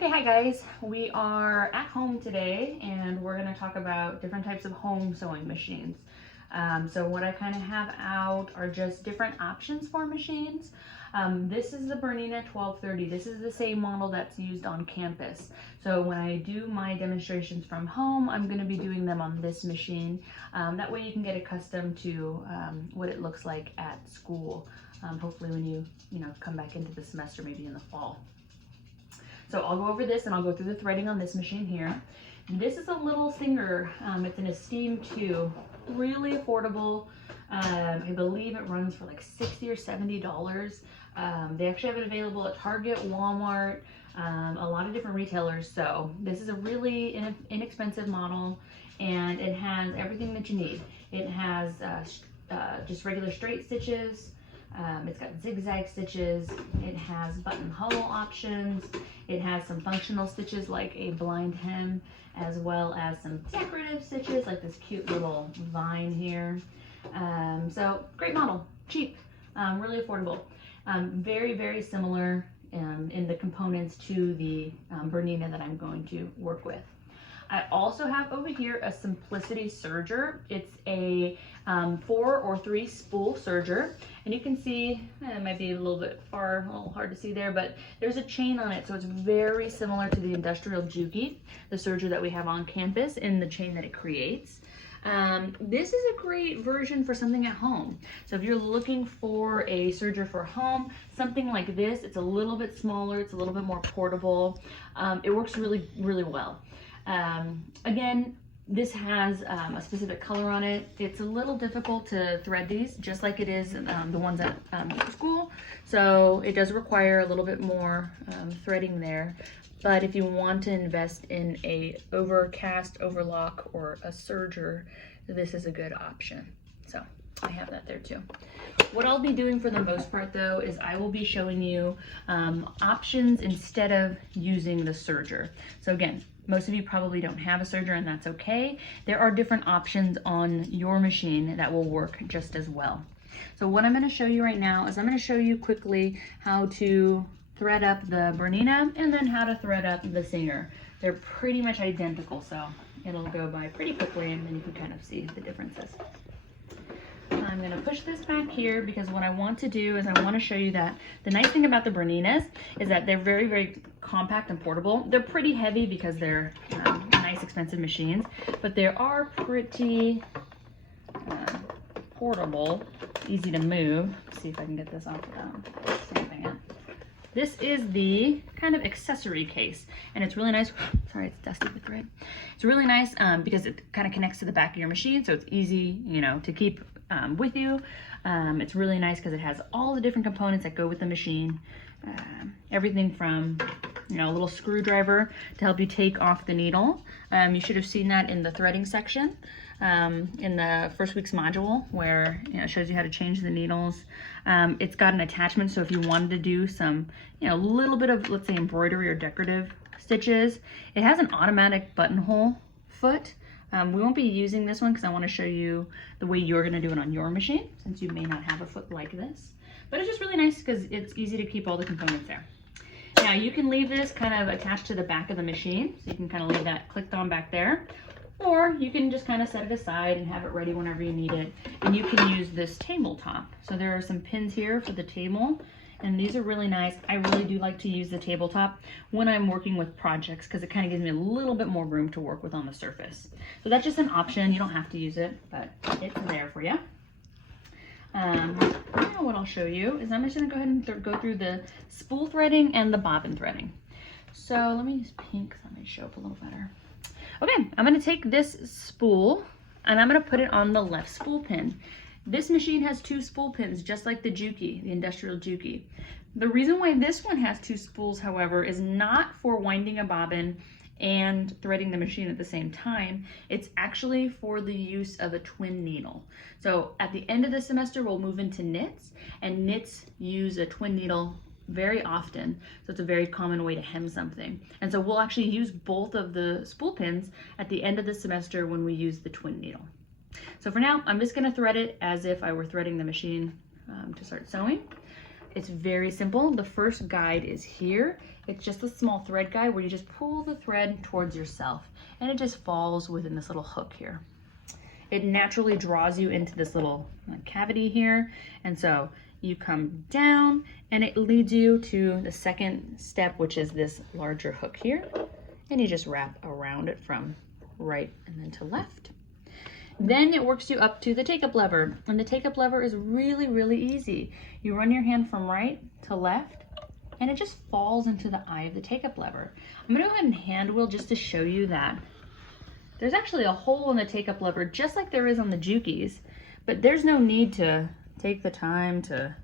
Okay, hi guys. We are at home today and we're going to talk about different types of home sewing machines. So what I kind of have out are just different options for machines. This is the Bernina 1230. This is the same model that's used on campus. So when I do my demonstrations from home, I'm going to be doing them on this machine. That way you can get accustomed to what it looks like at school. Hopefully when you come back into the semester, maybe in the fall. So I'll go over this and I'll go through the threading on this machine here. This is a little Singer. It's an Esteem 2, really affordable. I believe it runs for like $60 or $70. They actually have it available at Target, Walmart, a lot of different retailers. So this is a really inexpensive model and it has everything that you need. It has just regular straight stitches. It's got zigzag stitches, it has buttonhole options, it has some functional stitches like a blind hem, as well as some decorative stitches like this cute little vine here. So great model, cheap, really affordable. Very, very similar in the components to the Bernina that I'm going to work with. I also have over here a Simplicity serger. It's a 4 or 3 spool serger, and you can see it might be a little hard to see there, but there's a chain on it, so it's very similar to the industrial Juki, the serger that we have on campus, in the chain that it creates. This is a great version for something at home. So if you're looking for a serger for home, something like this, it's a little bit smaller, it's a little bit more portable. It works really, really well. Again, this has a specific color on it. It's a little difficult to thread these, just like it is the ones at school. So it does require a little bit more threading there. But if you want to invest in a overcast, overlock, or a serger, this is a good option. So I have that there too. What I'll be doing for the most part though is I will be showing you options instead of using the serger. So again, most of you probably don't have a serger and that's okay. There are different options on your machine that will work just as well. So what I'm going to show you right now is I'm going to show you quickly how to thread up the Bernina and then how to thread up the Singer. They're pretty much identical, so it'll go by pretty quickly and then you can kind of see the differences. I'm going to push this back here because what I want to do is I want to show you that the nice thing about the Berninas is that they're very, very compact and portable. They're pretty heavy because they're nice, expensive machines, but they are pretty portable, easy to move. Let's see if I can get this off without stamping it. This is the kind of accessory case, and it's really nice. Sorry, it's dusty with thread. It's really nice because it kind of connects to the back of your machine, so it's easy, to keep with you. It's really nice because it has all the different components that go with the machine. Everything from, a little screwdriver to help you take off the needle. You should have seen that in the threading section in the first week's module where it shows you how to change the needles. It's got an attachment, so if you wanted to do some, little bit of, let's say, embroidery or decorative stitches, it has an automatic buttonhole foot. We won't be using this one because I want to show you the way you're going to do it on your machine, since you may not have a foot like this. But it's just really nice because it's easy to keep all the components there. Now you can leave this kind of attached to the back of the machine, so you can kind of leave that clicked on back there. Or you can just kind of set it aside and have it ready whenever you need it. And you can use this tabletop. So there are some pins here for the table. And these are really nice. I really do like to use the tabletop when I'm working with projects because it kind of gives me a little bit more room to work with on the surface. So that's just an option. You don't have to use it, but it's there for you. Now what I'll show you is I'm just going to go ahead and go through the spool threading and the bobbin threading. So let me use pink so that might show up a little better. Okay, I'm going to take this spool and I'm going to put it on the left spool pin. This machine has 2 spool pins, just like the Juki, the industrial Juki. The reason why this one has 2 spools, however, is not for winding a bobbin and threading the machine at the same time. It's actually for the use of a twin needle. So at the end of the semester, we'll move into knits, and knits use a twin needle very often. So it's a very common way to hem something. And so we'll actually use both of the spool pins at the end of the semester when we use the twin needle. So for now, I'm just going to thread it as if I were threading the machine to start sewing. It's very simple. The first guide is here. It's just a small thread guide where you just pull the thread towards yourself and it just falls within this little hook here. It naturally draws you into this little cavity here. And so you come down and it leads you to the second step, which is this larger hook here. And you just wrap around it from right and then to left. Then it works you up to the take-up lever. And the take-up lever is really, really easy. You run your hand from right to left and it just falls into the eye of the take-up lever. I'm gonna go ahead and hand wheel just to show you that there's actually a hole in the take-up lever just like there is on the Jukies, but there's no need to take the time to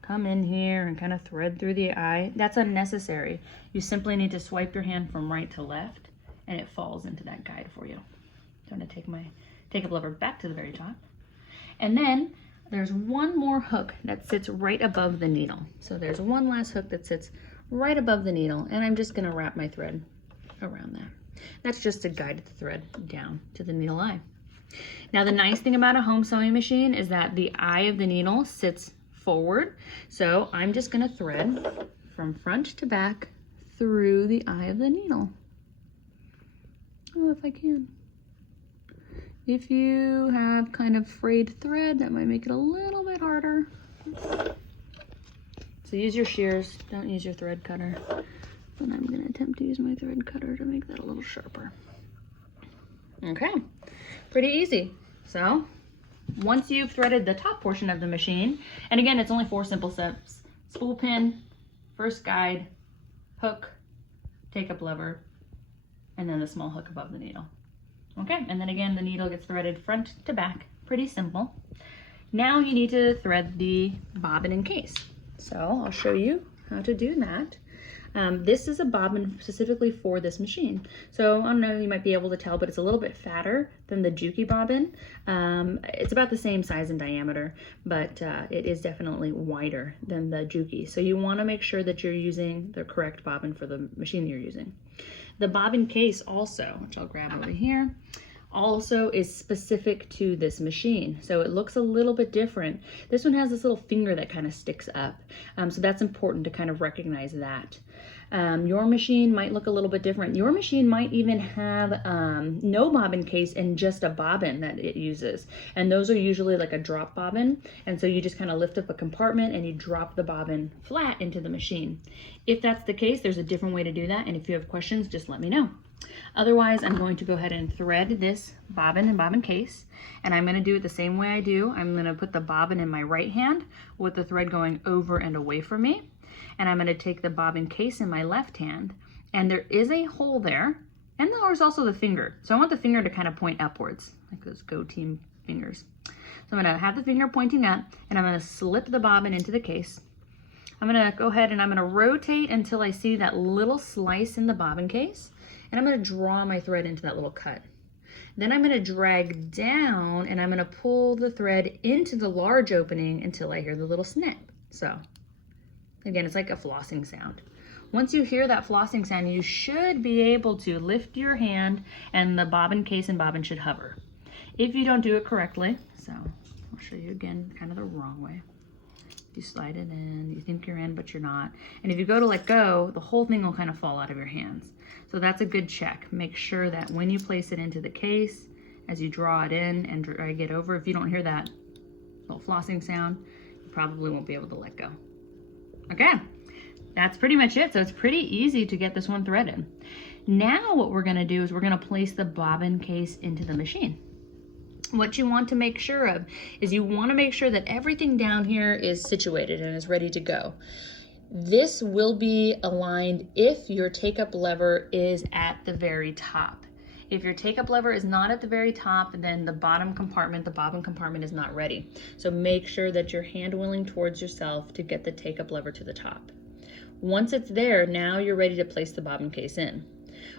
come in here and kind of thread through the eye. That's unnecessary. You simply need to swipe your hand from right to left and it falls into that guide for you. So I'm gonna take my take-up lever back to the very top. And then there's one more hook that sits right above the needle. So there's one last hook that sits right above the needle and I'm just gonna wrap my thread around that. That's just to guide the thread down to the needle eye. Now the nice thing about a home sewing machine is that the eye of the needle sits forward. So I'm just gonna thread from front to back through the eye of the needle. Oh, if I can. If you have kind of frayed thread, that might make it a little bit harder. So use your shears, don't use your thread cutter. And I'm gonna attempt to use my thread cutter to make that a little sharper. Okay, pretty easy. So once you've threaded the top portion of the machine, and again, it's only 4 simple steps: spool pin, first guide, hook, take-up lever, and then the small hook above the needle. Okay, and then again, the needle gets threaded front to back. Pretty simple. Now you need to thread the bobbin and case. So I'll show you how to do that. This is a bobbin specifically for this machine. So I don't know, you might be able to tell, but it's a little bit fatter than the Juki bobbin. It's about the same size and diameter, but it is definitely wider than the Juki. So you want to make sure that you're using the correct bobbin for the machine you're using. The bobbin case also, which I'll grab over here, also is specific to this machine. So it looks a little bit different. This one has this little finger that kind of sticks up. So that's important to kind of recognize that. Your machine might look a little bit different. Your machine might even have no bobbin case and just a bobbin that it uses. And those are usually like a drop bobbin. And so you just kind of lift up a compartment and you drop the bobbin flat into the machine. If that's the case, there's a different way to do that. And if you have questions, just let me know. Otherwise, I'm going to go ahead and thread this bobbin and bobbin case, and I'm going to do it the same way I do. I'm going to put the bobbin in my right hand with the thread going over and away from me, and I'm going to take the bobbin case in my left hand, and there is a hole there, and there's also the finger. So I want the finger to kind of point upwards, like those Go Team fingers. So I'm going to have the finger pointing up, and I'm going to slip the bobbin into the case. I'm going to go ahead and I'm going to rotate until I see that little slice in the bobbin case. And I'm going to draw my thread into that little cut. Then I'm going to drag down and I'm going to pull the thread into the large opening until I hear the little snip. So again, it's like a flossing sound. Once you hear that flossing sound, you should be able to lift your hand and the bobbin case and bobbin should hover. If you don't do it correctly, so I'll show you again kind of the wrong way. You slide it in, you think you're in, but you're not. And if you go to let go, the whole thing will kind of fall out of your hands. So that's a good check. Make sure that when you place it into the case, as you draw it in and drag it over, if you don't hear that little flossing sound, you probably won't be able to let go. Okay, that's pretty much it. So it's pretty easy to get this one threaded. Now what we're gonna do is we're gonna place the bobbin case into the machine. What you want to make sure of is you want to make sure that everything down here is situated and is ready to go. This will be aligned if your take-up lever is at the very top. If your take-up lever is not at the very top, then the bottom compartment, the bobbin compartment, is not ready. So make sure that you're hand wheeling towards yourself to get the take-up lever to the top. Once it's there, now you're ready to place the bobbin case in.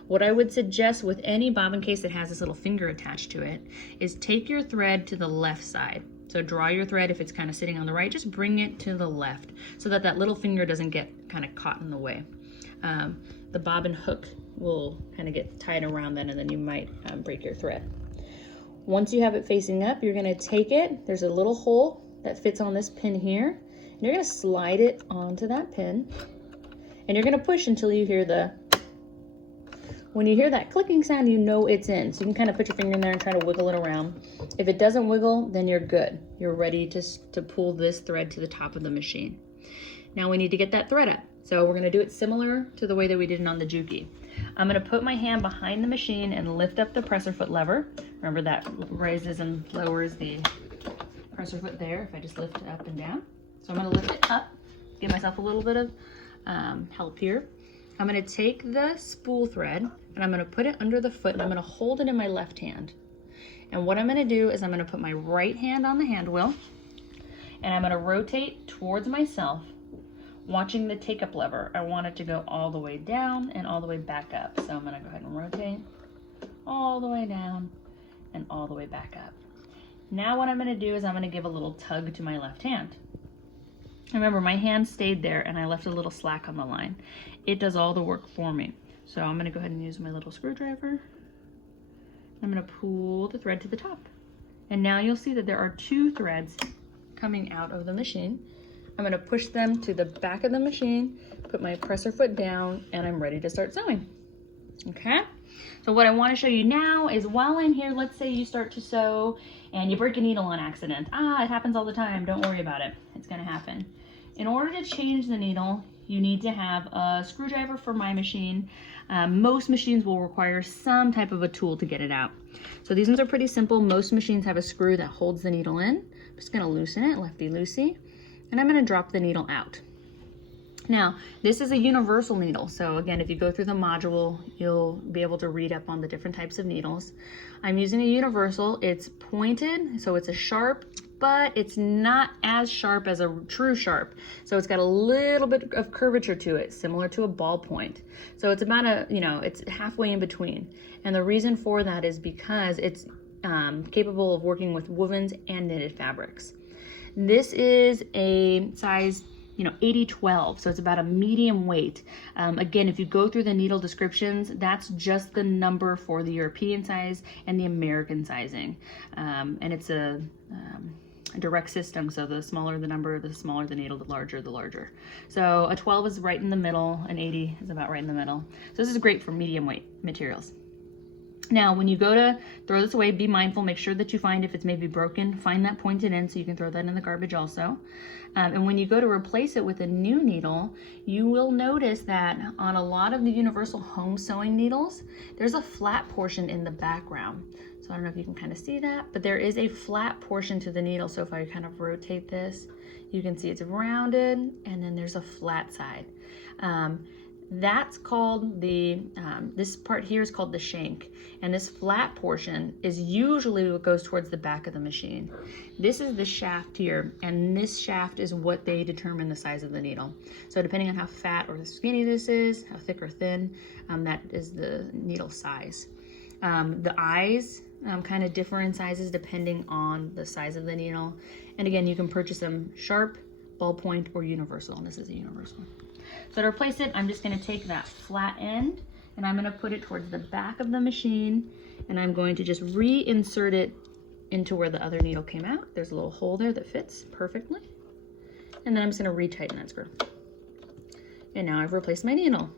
What I would suggest with any bobbin case that has this little finger attached to it is take your thread to the left side. So draw your thread, if it's kind of sitting on the right, just bring it to the left so that that little finger doesn't get kind of caught in the way. The bobbin hook will kind of get tied around then and then you might break your thread. Once you have it facing up, you're going to take it. There's a little hole that fits on this pin here you're gonna slide it onto that pin, and you're gonna push until you hear the, when you hear that clicking sound, you know it's in. So you can kind of put your finger in there and try to wiggle it around. If it doesn't wiggle, then you're good. You're ready to pull this thread to the top of the machine. Now we need to get that thread up. So we're gonna do it similar to the way that we did it on the Juki. I'm gonna put my hand behind the machine and lift up the presser foot lever. Remember that raises and lowers the presser foot there if I just lift it up and down. So I'm gonna lift it up, give myself a little bit of help here. I'm gonna take the spool thread and I'm gonna put it under the foot and I'm gonna hold it in my left hand. And what I'm gonna do is I'm gonna put my right hand on the hand wheel and I'm gonna rotate towards myself, watching the take up lever. I want it to go all the way down and all the way back up. So I'm gonna go ahead and rotate all the way down and all the way back up. Now what I'm gonna do is I'm gonna give a little tug to my left hand. Remember, my hand stayed there and I left a little slack on the line. It does all the work for me. So I'm gonna go ahead and use my little screwdriver. I'm gonna pull the thread to the top. And now you'll see that there are 2 threads coming out of the machine. I'm gonna push them to the back of the machine, put my presser foot down, and I'm ready to start sewing. Okay? So what I wanna show you now is while I'm here, let's say you start to sew and you break a needle on accident. It happens all the time, don't worry about it. It's gonna happen. In order to change the needle, you need to have a screwdriver for my machine. Most machines will require some type of a tool to get it out. So these ones are pretty simple. Most machines have a screw that holds the needle in. I'm just gonna loosen it, lefty-loosey, and I'm gonna drop the needle out. Now, this is a universal needle. So again, if you go through the module, you'll be able to read up on the different types of needles. I'm using a universal. It's pointed, so it's a sharp, but it's not as sharp as a true sharp. So it's got a little bit of curvature to it, similar to a ballpoint. So it's about it's halfway in between. And the reason for that is because it's capable of working with wovens and knitted fabrics. This is a size 80-12, so it's about a medium weight. Again, if you go through the needle descriptions, that's just the number for the European size and the American sizing. And it's a direct system, so the smaller the number, the smaller the needle, the larger the larger. So a 12 is right in the middle, an 80 is about right in the middle. So this is great for medium weight materials. Now, when you go to throw this away, be mindful, make sure that you find if it's maybe broken, find that pointed end so you can throw that in the garbage also. And when you go to replace it with a new needle, you will notice that on a lot of the universal home sewing needles, there's a flat portion in the background. So I don't know if you can kind of see that, but there is a flat portion to the needle. So if I kind of rotate this, you can see it's rounded and then there's a flat side. That's called this part here is called the shank. And this flat portion is usually what goes towards the back of the machine. This is the shaft here, and this shaft is what they determine the size of the needle. So depending on how fat or skinny this is, how thick or thin, that is the needle size. The eyes kind of differ in sizes depending on the size of the needle. And again, you can purchase them sharp, ballpoint, or universal, and this is a universal. So to replace it, I'm just going to take that flat end and I'm going to put it towards the back of the machine, and I'm going to just reinsert it into where the other needle came out. There's a little hole there that fits perfectly. And then I'm just going to retighten that screw. And now I've replaced my needle.